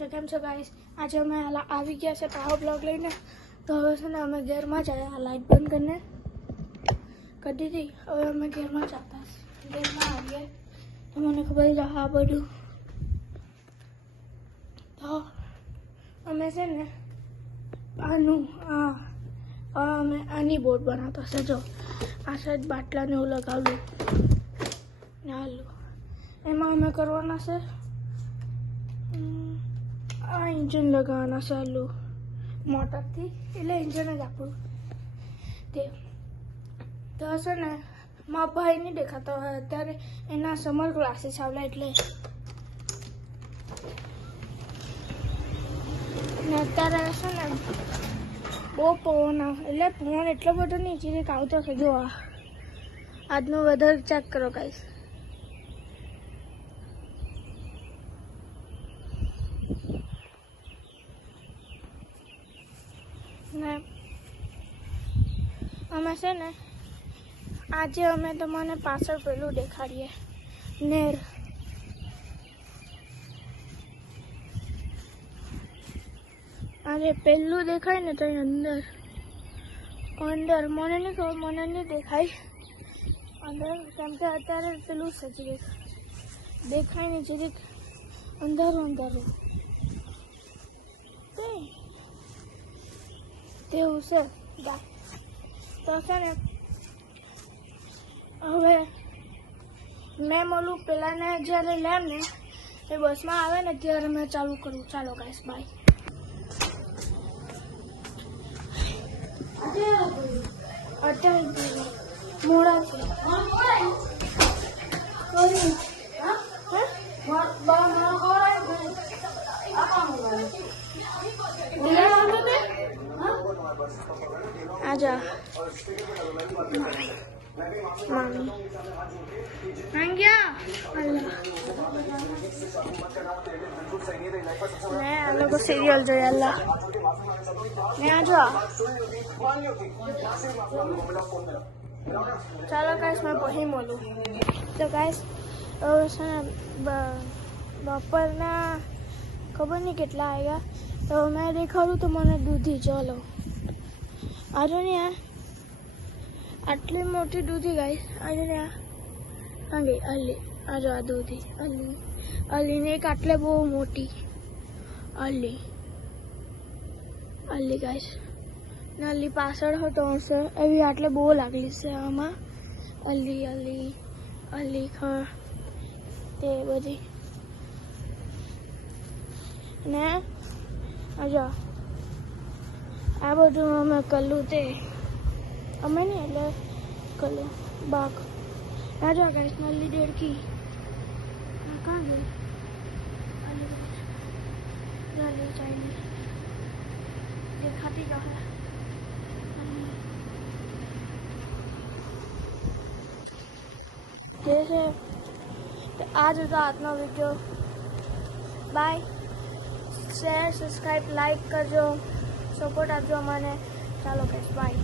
તો કેમ છો ગાઈસ, આજે અમે આવી ગયા છે પાવો બ્લોગ લઈને. તો હવે છે ને અમે ઘરમાં જ આવ્યા, લાઇટ બંધ કરીને કરી દીધી. હવે અમે ઘરમાં જ આવતા ઘરમાં આવીએ તો મને ખબર છે આ બધું. તો અમે છે ને અમે આની બોટ બનાવતા છે. જો આ સાઈડ બાટલાને એવું લગાવેલું ને આલું એમાં અમે કરવાના છે આ ઇન્જિન લગાવવાના છે આલું મોટરથી, એટલે ઇન્જિન જ આપણું તે. તો છે ને મારા ભાઈ નહીં દેખાતો હોય અત્યારે, એના સમર ક્લાસીસ આવેલા એટલે. ને અત્યારે છે ને બહુ પવન આવે, એટલે પવન એટલો બધો નહીં જે આવતો છે. જો આજનું વેધર ચેક કરો ગાઈસ. ને અમે છે ને આજે અમે તમને પાછળ પેલું દેખાડીએ નેર. આજે પેલું દેખાય ને તો અંદર મને નહીં ખબર, મને નહીં દેખાય અંદર, કેમ કે અત્યારે પેલું છે જીરીક દેખાય ને જીરીક અંધારું તેવું છે. તો છે ને હવે મેં બોલું પેલાને જ્યારે લેમ ને એ બસમાં આવે ને ત્યારે મેં ચાલુ કરું. ચાલો ગાઈસ, બાય. અત્યારે મોડા છે. આજા મામી આ લોકો સિરિયલ જોઈએ. અલ્લાહ ને આજો ચાલો ગાઈસ, મેં પછી મળું. તો ગાઈસ હવે છે ને બપોરના ખબર નહીં કેટલા આવ્યા, તો મેં દેખાડું તો મને દૂધી. ચાલો આજો ને આટલી મોટી દૂધી ગાઈસ. આજો ને અલી આજો આ દૂધી અલીને એક આટલે બહુ મોટી અલી ગાઈસ. ને અલી પાછળ હતો એવી આટલે બહુ લાગેલી છે આમાં. અલી ખર તે બધી. ને આજો આ બધું અમે કલું તે અમે નહીં એટલે કલું બાગ. આજો ગાઈસ નલ્લી દેડકી કાં ગઈ અલી ચાઇની દેખાતી જ હે. જે છે આ જ હતો આજનો video. Bye. Share, subscribe, like કરજો, સપોર્ટ આપજો મને. ચાલો ગાઈસ, બાય.